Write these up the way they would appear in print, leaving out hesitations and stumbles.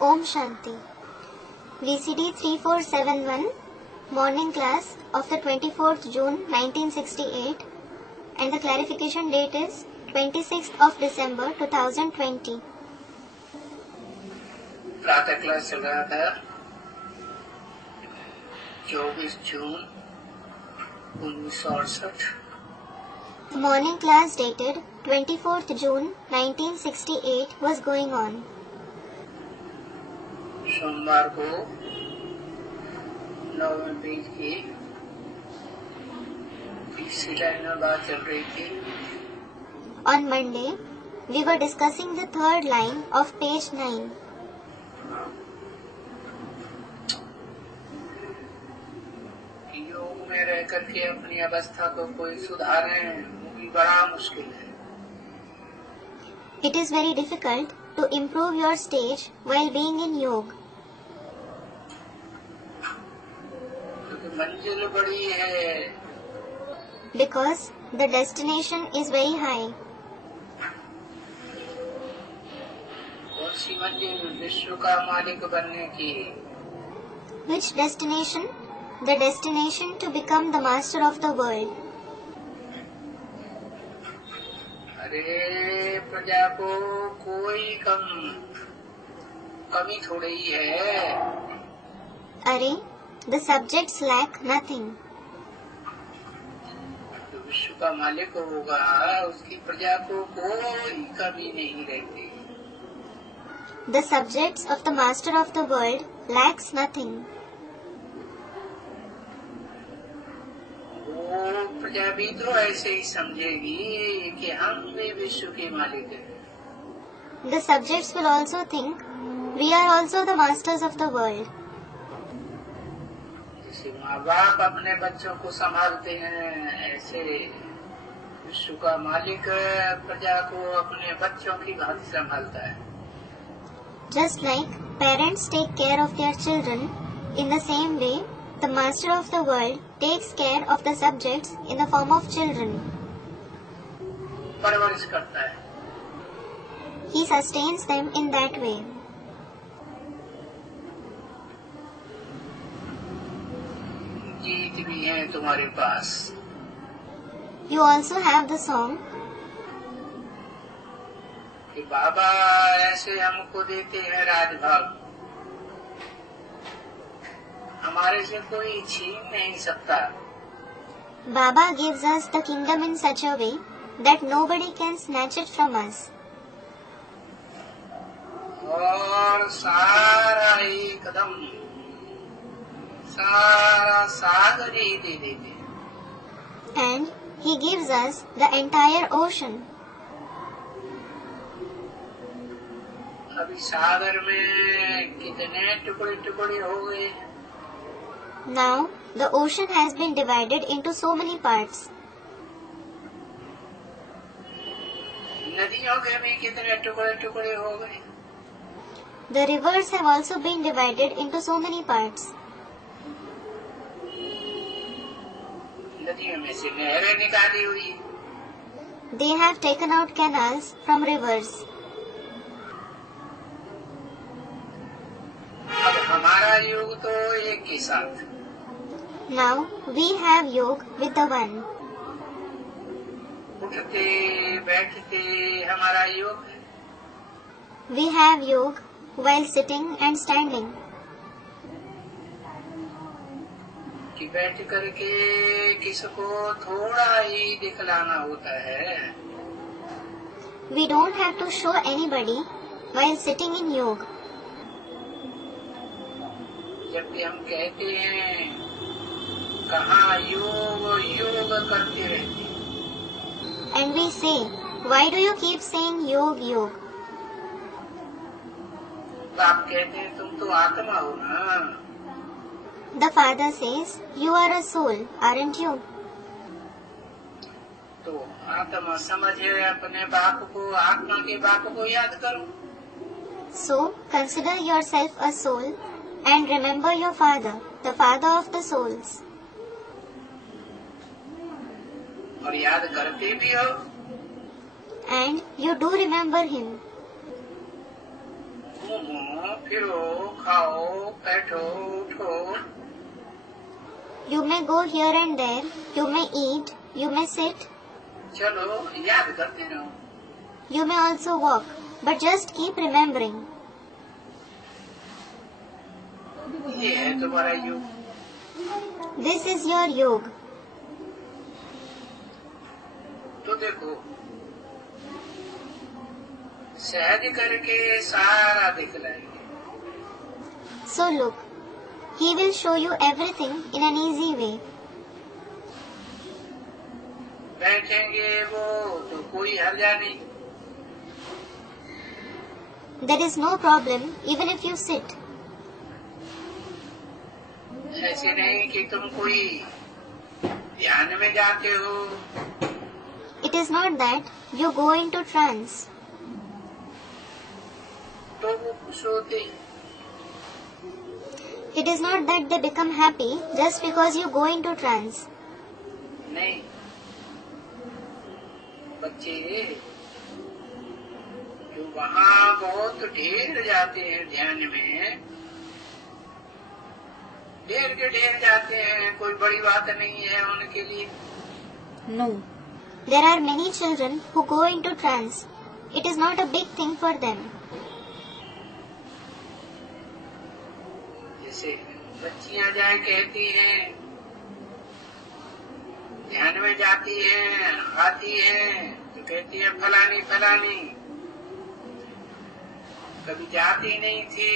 Om Shanti. VCD 3471, morning class of the 24th June 1968, and the clarification date is 26th of December 2020. प्रातः class चल रहा था 24 जून 1968। The morning class dated 24th June 1968 was going on. सोमवार को 9वें page की तीसरी line में बात चल रही थी। On Monday, we were discussing the third line of page 9. योग में रह करके अपनी अवस्था को कोई सुधारें, वो भी बड़ा मुश्किल है। It is very difficult to improve your stage while being in yoga. क्योंकि मंजिल बड़ी है। Because the destination is very high. कौन सी मंजिल? विश्व का मालिक बनने की। Which destination? The destination to become the master of the world. अरे प्रजा को कोई कमी थोड़ी ही है। Arey, the subjects lack nothing. जो विश्व का मालिक होगा उसकी प्रजा को कोई कमी नहीं रहती। The subjects of the master of the world lacks nothing. वो प्रजा भी तो ऐसे ही समझेगी कि हम भी विश्व के मालिक हैं। The subjects will also think, we are also the masters of the world. जैसे माँ बाप अपने बच्चों को संभालते हैं, ऐसे विश्व का मालिक प्रजा को अपने बच्चों की भांति संभालता है। Just like parents take care of their children, in the same way, the master of the world takes care of the subjects in the form of children. परवरिश करता है। He sustains them in that way. गीत भी है तुम्हारे पास। You also have the song, कि बाबा ऐसे हमको देते हैं राजभाग, हमारे से कोई छीन नहीं सकता। Baba gives us the kingdom in such a way that nobody can snatch it from us. और सारा एकदम सारा सागर ही दे देते। And He gives us the entire ocean. अभी सागर में कितने टुकड़े टुकड़े हो गए। Now, the ocean has been divided into so many parts. नदियों के भी कितने टुकड़े टुकड़े हो गए। The rivers have also been divided into so many parts. नदियों में से नहरें निकाली हुई। They have taken out canals from rivers. अब हमारा योग तो एक के साथ। Now, we have yoga with the One. उठते बैठते हमारा योग है। We have yoga while sitting and standing. कि बैठ करके किसको थोड़ा ही दिखलाना होता है। We don't have to show anybody while sitting in yoga. जब भी हम कहते हैं कहाँ योग योग करते रहते हैं। And we say, why do you keep saying yoga, yoga? बाप कहते हैं तुम तो आत्मा हो ना। The father says, you are a soul, aren't you? तो आत्मा समझे अपने बाप को, आत्मा के बाप को याद करो। So, consider yourself a soul and remember your father, the father of the souls. और याद करते भी हो। And you do remember him. घूमो फिरो खाओ बैठो उठो. You may go here and there, you may eat, you may sit, चलो याद करते रहो. you may also walk, but just keep remembering. ये है तुम्हारा योग. This is your yoga. तो देखो सहज करके सारा दिखलाएंगे. So look, he will show you everything in an easy way. बैठेंगे वो तो कोई हर्जा नहीं. There is no problem even if you sit. ऐसे नहीं कि तुम कोई ध्यान में जाते हो. It is not that you go into trance. तो वो खुश होते. It is not that they become happy just because you go into trance. नहीं. बच्चे जो वहाँ बहुत ढेर जाते हैं ध्यान में, ढेर के ढेर जाते हैं, कोई बड़ी बात नहीं है उनके लिए. No. There are many children who go into trance. It is not a big thing for them. जैसे बच्चियां जाए कहती हैं, ध्यान में जाती हैं, आती हैं तो कहती है फलानी फलानी. कभी जाती नहीं थी,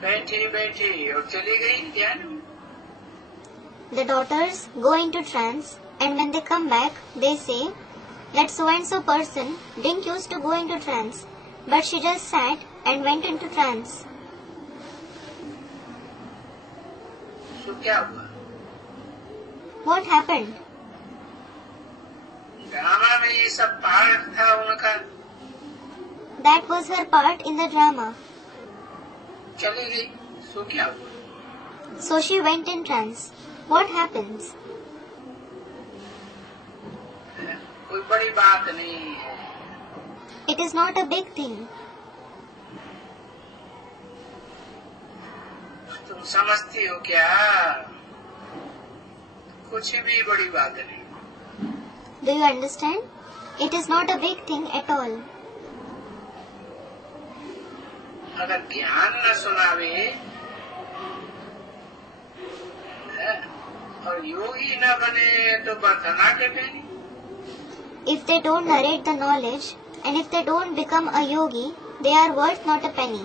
बैठी बैठी और चली गई ध्यान में. The daughters go into trance, and when they come back, they say that so and so person didn't used to go into trance, but she just sat and went into trance. तो क्या हुआ? What happened? Drama में ये सब part था उनका. That was her part in the drama. चली गई. सो क्या हुआ? So she went in trance. What happens? कोई बड़ी बात नहीं है. It is not a big thing. तुम समझती हो क्या? कुछ भी बड़ी बात नहीं. Do you understand? It is not a big thing at all. अगर ज्ञान न सुनावे और योगी न बने तो बर्थना के पेनी. If they don't narrate the knowledge, and if they don't become a yogi, they are worth not a penny.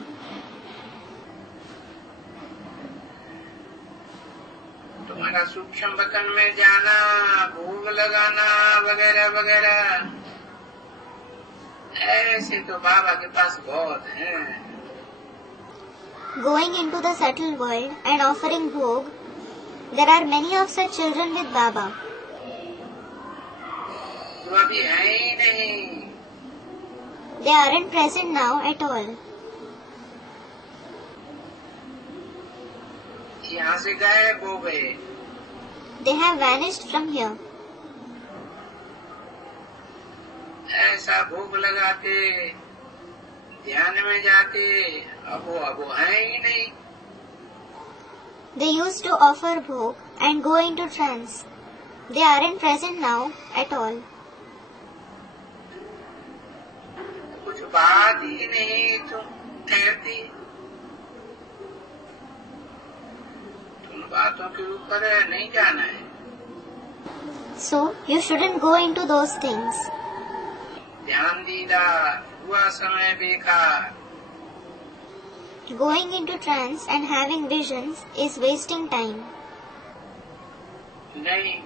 तुम्हारा सूक्ष्म वतन में जाना, भोग लगाना वगैरह वगैरह, ऐसे तो बाबा के पास बहुत हैं. Going into the subtle world and offering bhog, there are many of such children with Baba. तो अभी है ही नहीं. They aren't present now at all. यहाँ से गायब हो गए. They have vanished from here. ऐसा भोग लगाते, ध्यान में जाते, अब वो है ही नहीं. They used to offer bhog and go into trance. They aren't present now at all. कुछ बात ही नहीं तुम ठहरती. तुम बातों के ऊपर नहीं जाना है. So, you shouldn't go into those things. ध्यान दीदा हुआ समय बेकार. Going into trance and having visions is wasting time. नहीं,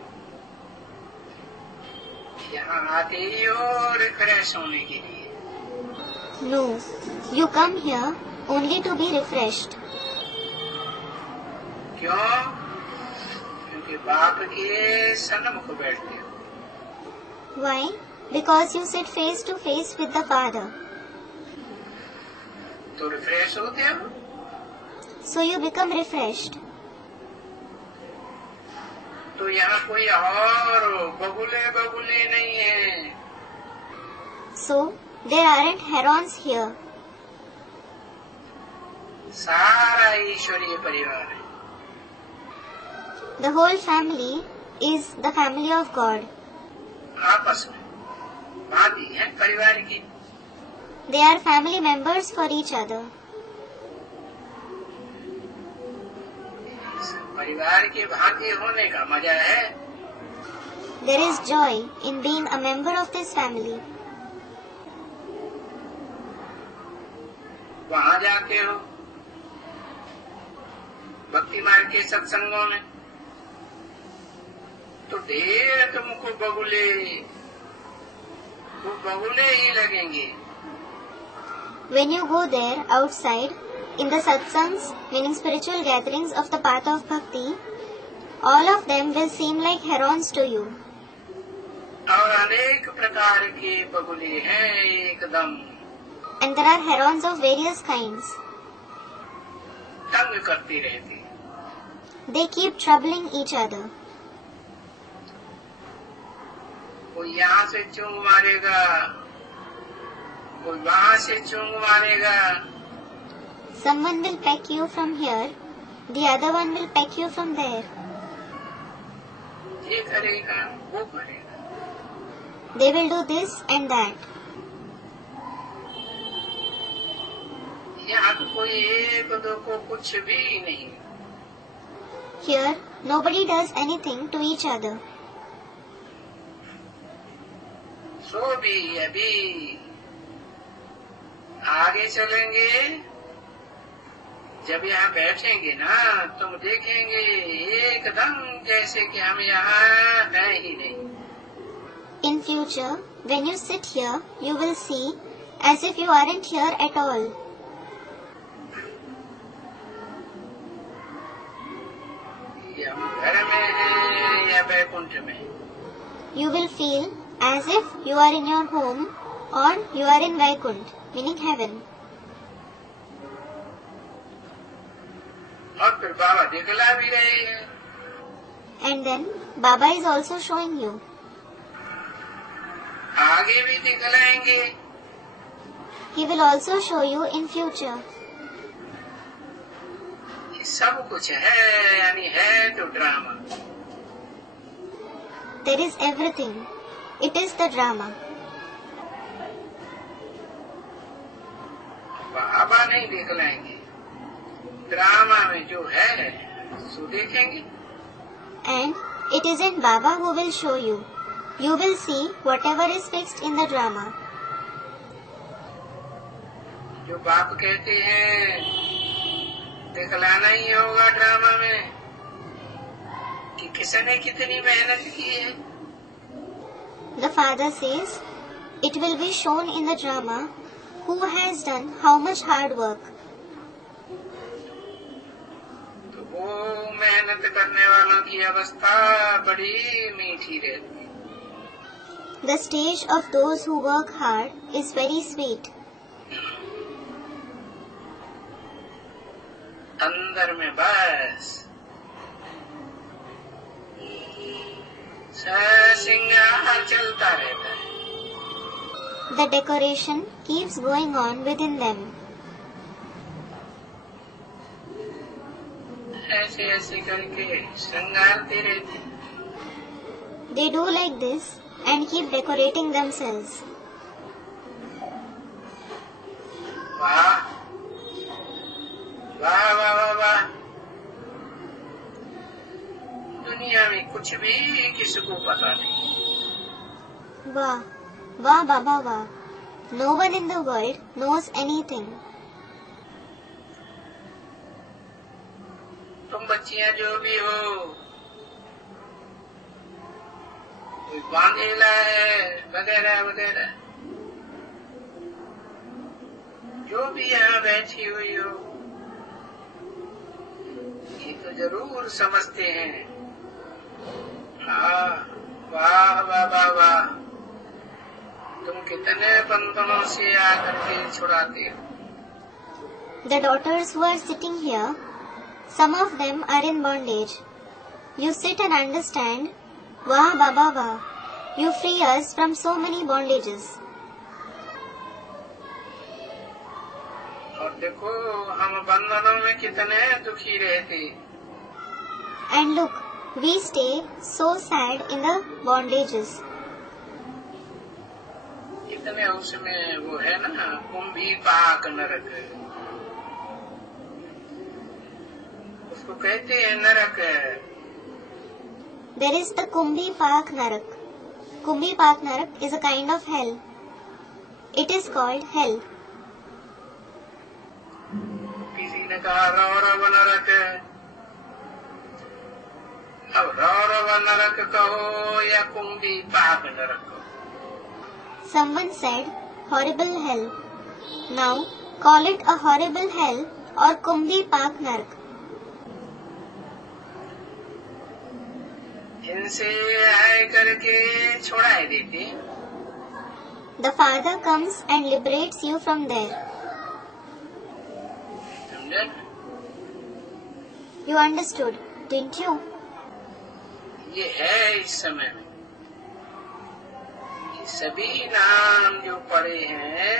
यहाँ आते ही हो रिफ्रेश होने के लिए. No, you come here only to be refreshed. क्यों? क्योंकि बाप के सन्मुख बैठते हो. Why? Because you sit face to face with the Father. तो रिफ्रेश होते हो. So you become refreshed. तो यहाँ कोई और बबुले बबुले नहीं है. So there aren't herons here. सारा ईश्वरीय परिवार है। The whole family is the family of God. आपस में भाभी है परिवार की। They are family members for each other. परिवार के भागी होने का मजा है। There is joy in being a member of this family. वहाँ जाके हो भक्ति मार्ग के सत्संगों में तो ढेर तुमको बगुले ही लगेंगे। When you go there outside in the satsangs, meaning spiritual gatherings of the path of bhakti, all of them will seem like herons to you. और अनेक प्रकार के बगुले हैं एकदम। And there are herons of various kinds. तंग करती रहती। They keep troubling each other. कोई यहाँ से चूंग मारेगा, कोई वहाँ से चूंग मारेगा। Someone will peck you from here, the other one will peck you from there. ये करेगा, वो करेगा। They will do this and that. यहाँ तो कोई एक दो को कुछ भी नहीं। Here, nobody does anything to each other. सो भी अभी आगे चलेंगे, जब यहाँ बैठेंगे ना तुम देखेंगे एकदम जैसे कि हम यहाँ है ही नहीं। In future, when you sit here, you will see as if you aren't here at all. हम घर में हैं या वैकुंठ में। You will feel as if you are in your home or you are in Vaikunt, meaning heaven. और फिर बाबा दिखला भी रहे हैं। And then Baba is also showing you. आगे भी दिखलाएंगे। He will also show you in future. सब कुछ है, यानी है तो drama. There is everything. It is the drama. बाबा नहीं दिखलाएंगे, ड्रामा में जो है सो देखेंगे। And it isn't Baba who will show you. You will see whatever is fixed in the drama. जो बाप कहते हैं दिखलाना ही होगा ड्रामा में कि किसने कितनी मेहनत की है। The father says, it will be shown in the drama who has done how much hard work. तो वो मेहनत करने वालों की अवस्था बड़ी मीठी रहती है। The stage of those who work hard is very sweet. अंदर में बस श्रृंगार चलता रहता है। The decoration keeps going on within them. ऐसे ऐसे करके श्रृंगारते रहते। They do like this and keep decorating themselves. वाह वाह वाह वाह वाह। दुनिया में कुछ भी किसको पता नहीं। Wah, wah Baba wah. No one in the world knows anything. तुम बच्चियां जो भी हो, कोई बांधेला है वगैरह वगैरह, जो भी यहाँ बैठी हुई हो, ये तो जरूर समझते हैं। हाँ, वाह वाह वाह वाह, तुम कितने बंधनों से आकर के छुड़ाते हो। The daughters who are sitting here, some of them are in bondage. You sit and understand, Wah Baba Wah, you free us from so many bondages. और देखो हम बंधनों में कितने दुखी रहते, And look, we stay so sad in the bondages. कितने उसमें वो है ना कुंभी पाक नरक, उसको कहते हैं नरक। There is the Kumbhi Pak Narak. Kumbhi Pak Narak is a kind of hell. It is called hell. किसी ने कहा रौरव नरक, अब रौरव नरक कहो या कुंभी पाक नरक कहो। Someone said horrible hell. Now call it a horrible hell or Kumbhi Pak Narak. इनसे आए करके छोड़ा देते। The Father comes and liberates you from there. समझे? You understood, didn't you? ये है इस समय में ये सभी नाम जो पढ़े हैं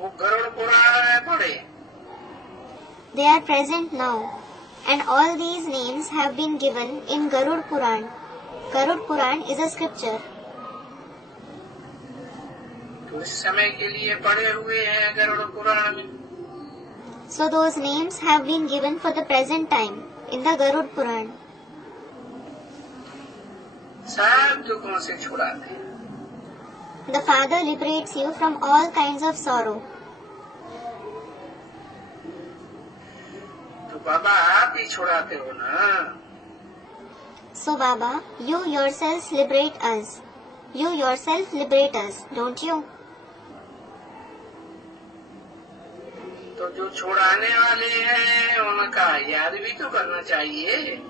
वो गरुड़ पुराण में पढ़े। They are present now, and all these names have been given in Garud Puran. Garud Puran is a scripture. तो इस समय के लिए पढ़े हुए हैं गरुड़ पुराण में। So those names have been given for the present time in the Garud Puran. सब दुखों से छुड़ाते हैं। The Father liberates you from all kinds of sorrow. तो बाबा आप ही छुड़ाते हो ना। So Baba, you yourselves liberate us. You yourself liberate us, don't you? तो जो छुड़ाने वाले हैं उनका याद भी तो करना चाहिए।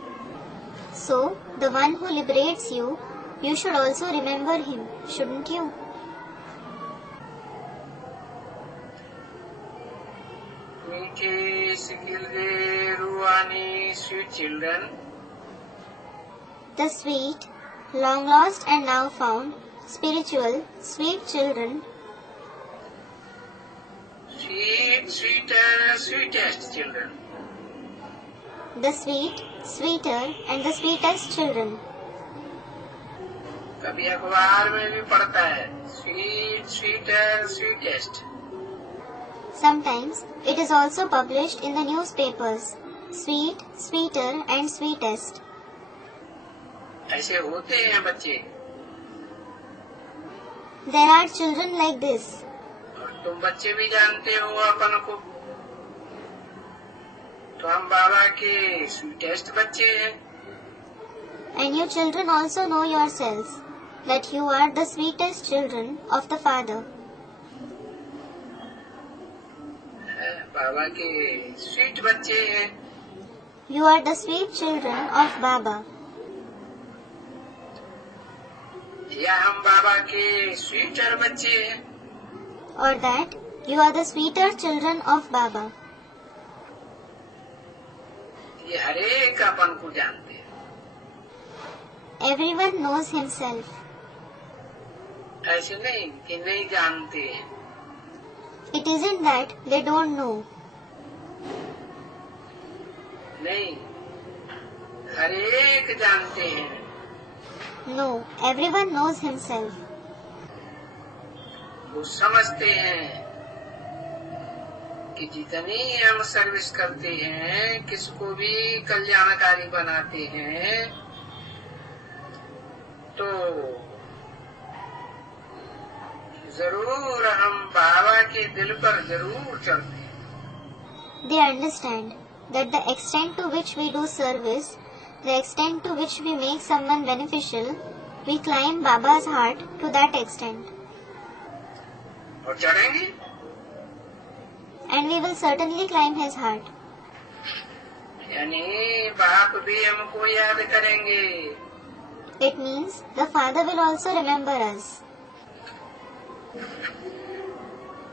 So the one who liberates you, you should also remember him, shouldn't you? मीठे सिकिलदे रूहानी sweet children, The sweet, long lost and now found, spiritual, sweet children, sweet, sweeter, sweetest children. the sweet, sweeter and the sweetest children. कभी अखबार में भी पढ़ता है sweet, sweeter, sweetest. Sometimes it is also published in the newspapers, sweet, sweeter and sweetest. ऐसे होते हैं बच्चे There are children like this. और तुम बच्चे भी जानते हो अपन को। तो हम बाबा के स्वीटेस्ट बच्चे हैं। And you children also know yourselves that you are the sweetest children of the Father. बाबा के स्वीट बच्चे हैं। You are the sweet children of Baba. या हम बाबा के स्वीटर बच्चे हैं। Or that you are the sweeter children of Baba. ये हर एक अपन को जानते हैं। Everyone knows himself. ऐसे नहीं कि नहीं जानते हैं। It isn't that they don't know. नहीं, हर एक जानते हैं। No, everyone knows himself. वो समझते हैं कि जितनी हम सर्विस करते हैं, किसको भी कल्याणकारी बनाते हैं, तो जरूर हम बाबा के दिल पर जरूर चढ़ते हैं। They understand that the extent to which we do service, the extent to which we make someone beneficial, we climb Baba's heart to that extent. और चढ़ेंगे। And we will certainly climb his heart. यानी बाप भी हमको याद करेंगे। It means the Father will also remember us.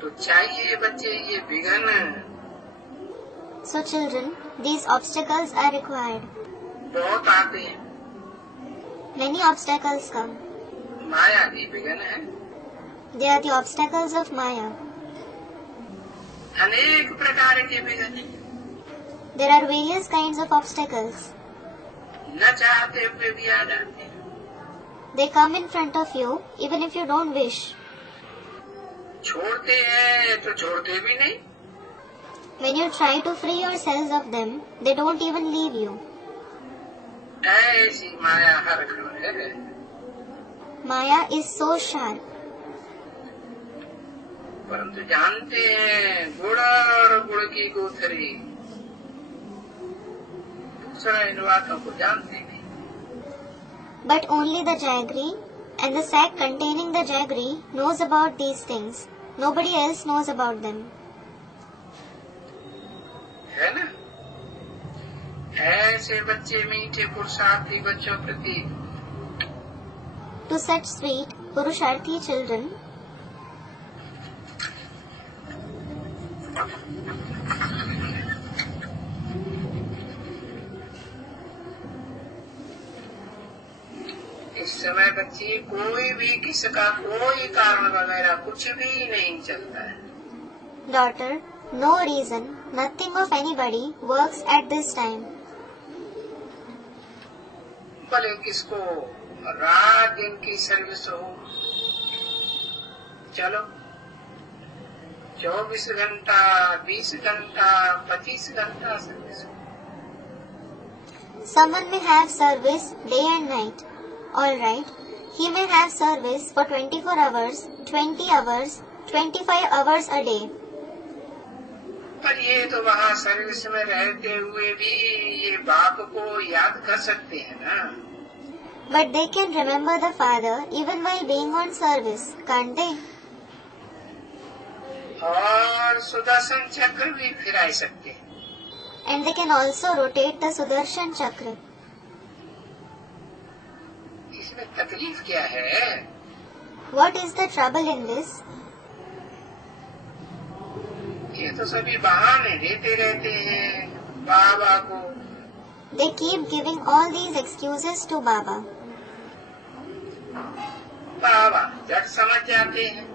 तो चाहिए बच्चे ये विघ्न। So children, these obstacles are required. बहुत आते हैं। Many obstacles come. माया भी विघ्न है। They are the obstacles of Maya. अनेक प्रकार के विघ्न, There are various kinds of obstacles. न चाहते हुए भी आ जाते हैं। They come in front of you even if you don't wish. छोड़ते हैं तो छोड़ते भी नहीं। When you try to free yourselves of them, they don't even leave you. ऐसी माया हर घड़ है। Maya is so sharp. परंतु जानते हैं गुड़ और गुड़ की गोथरी, दूसरा इन बातों को जानते नहीं। But only the jaggery and the sack containing the jaggery knows about these things. Nobody else knows about them. है ना? ऐसे बच्चे मीठे पुरुषार्थी बच्चों प्रति, To such sweet Purusharthi children, इस समय बच्चे कोई भी किसका कोई कारण वगैरह कुछ भी नहीं चलता है। daughter, no reason, nothing of anybody works at this time. भले किसको रात दिन की सर्विस हो, चलो 24 घंटा 20 घंटा 25 घंटा सर्विस हो। Someone may have service day and night. All right, he may have service for 24 hours, 20 hours, 25 hours a day. पर ये तो वहाँ सर्विस में रहते हुए भी ये बाप को याद कर सकते हैं ना। But they can remember the father even while being on service, can't they? और सुदर्शन चक्र भी फिरा सकते हैं। And they can also rotate the Sudarshan Chakra. इसमें तकलीफ क्या है? What is the trouble in this? ये तो सभी बहाने देते रहते हैं बाबा को। They keep giving all these excuses to Baba. बाबा झट समझ जाते हैं।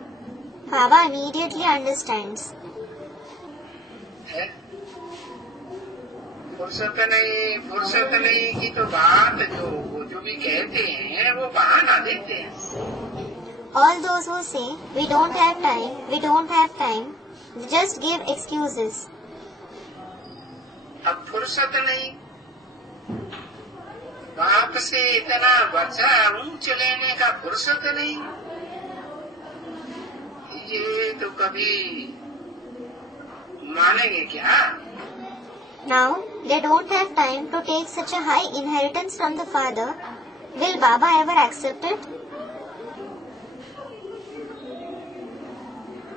Baba immediately understands. है? फुर्सत नहीं की तो बात जो भी कहते हैं वो बहाना देते हैं। All those who say, we don't have time, they just give excuses. अब फुर्सत नहीं, बाप से इतना बचा ऊंच लेने का फुर्सत नहीं, ये तो कभी मानेंगे क्या? Now, they don't have time to take such a high inheritance from the father. Will Baba ever accept it?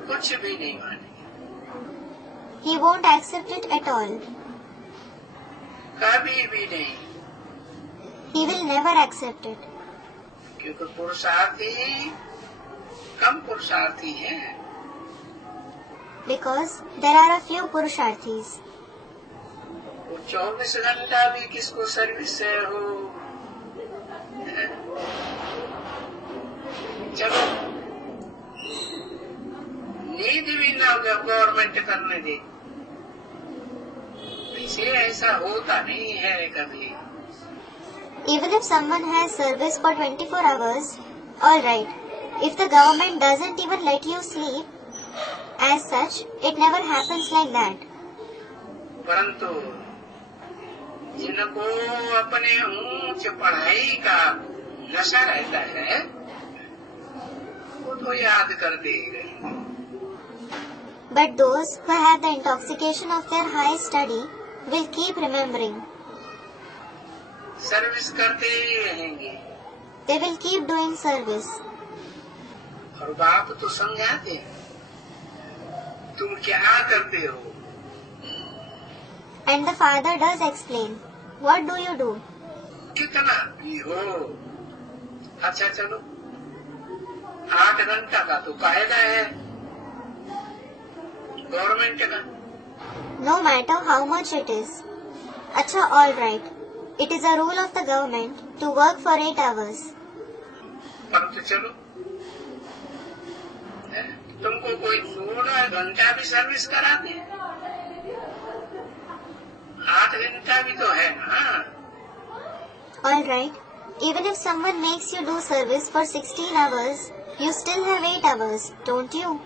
कुछ भी नहीं मानेंगे। He won't accept it at all. कभी भी नहीं, He will never accept it. क्योंकि पुरुषार्थी कम पुरुषार्थी हैं। Because there are a few Purusharthis. वो 24 घंटा भी किसको सर्विस हो। चलो नींद भी ना गवर्नमेंट करने दे, इसे ऐसा होता नहीं है कभी। Even if someone has service for 24 hours, alright, if the government doesn't even let you sleep, as such, it never happens like that. परंतु जिनको अपने ऊंच पढ़ाई का नशा रहता है वो तो याद करते ही रहेंगे। But those who have the intoxication of their high study will keep remembering. Service करते ही रहेंगे। They will keep doing service. और बाप तो समझाते हैं, तुम क्या करते हो? And the father does explain. What do you do? कितना भी हो। अच्छा चलो 8 घंटा का तो कायदा है गवर्नमेंट का। No matter how much it is. Acha, alright. It is a rule of the government to work for 8 hours. परंतु चलो तुमको कोई 16 घंटा भी सर्विस कराते हैं, 8 घंटा भी तो है ना। Alright, even if someone makes you do service for 16 hours, you still have 8 hours, don't you?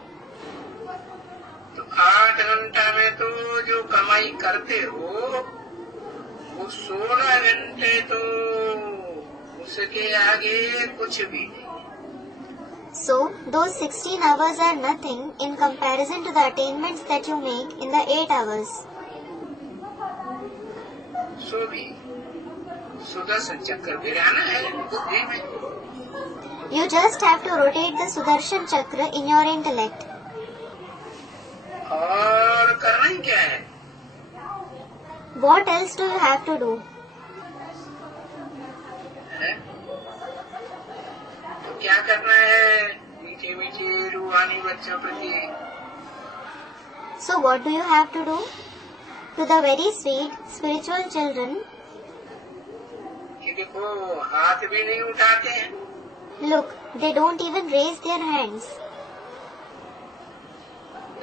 तो 8 घंटा में तो जो कमाई करते हो वो 16 घंटे तो उसके आगे कुछ भी नहीं। So, those 16 hours are nothing in comparison to the attainments that you make in the 8 hours. सो भी सुदर्शन चक्र गिराना है बुद्धि में। You just have to rotate the Sudarshan Chakra in your intellect. और करना ही क्या है? What else do you have to do? तो क्या करना है मीठे मीठे रूहानी बच्चों प्रति? So what do you have to do? To the very sweet, spiritual children, कि देखो हाथ भी नहीं उठाते हैं, look, they don't even raise their hands.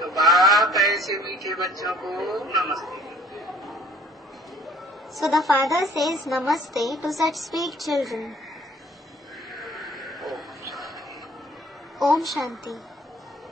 तो बाप ऐसे मीठे बच्चों को नमस्ते। So the father says namaste to such sweet children. Om Shanti.